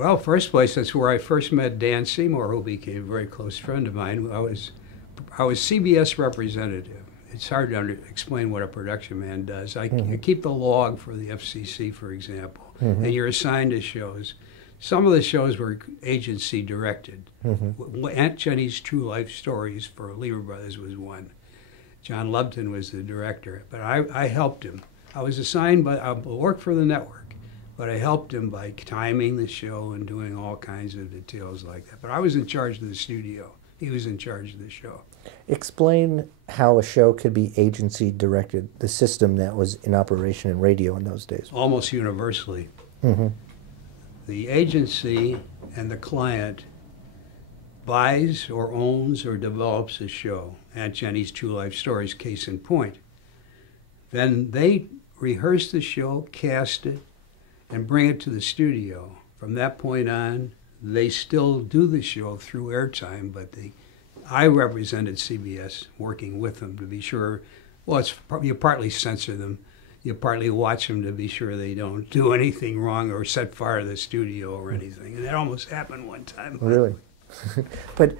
Well, first place, that's where I first met Dan Seymour, who became a very close friend of mine. I was CBS representative. It's hard to explain what a production man does. I keep the log for the FCC, for example, and you're assigned to shows. Some of the shows were agency directed. Aunt Jenny's True Life Stories for Lever Brothers was one. John Lupton was the director, but I helped him. I was assigned, I worked for the network, but I helped him by timing the show and doing all kinds of details like that. But I was in charge of the studio. He was in charge of the show. Explain how a show could be agency directed, the system that was in operation in radio in those days. Almost universally. The agency and the client buys or owns or develops a show. Aunt Jenny's True Life Stories, case in point. Then they rehearse the show, cast it, and bring it to the studio. From that point on, they still do the show through airtime, but I represented CBS, working with them to be sure. Well, you partly censor them, you partly watch them to be sure they don't do anything wrong or set fire to the studio or anything. And that almost happened one time. Really? but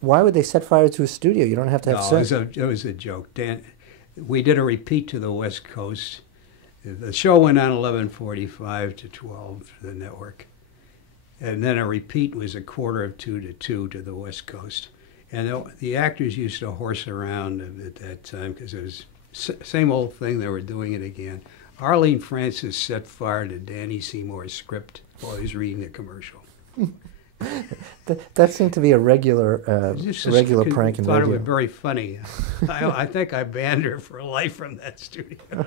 why would they set fire to a studio? You don't have to have it was a joke. We did a repeat to the West Coast. The show went on 11:45 to 12 to the network. And then a repeat was 1:45 to 2 to the West Coast. And the actors used to horse around at that time because it was same old thing, they were doing it again. Arlene Francis set fire to Danny Seymour's script while he was reading the commercial. That seemed to be a regular prank in radio. I thought it was very funny. I think I banned her for life from that studio.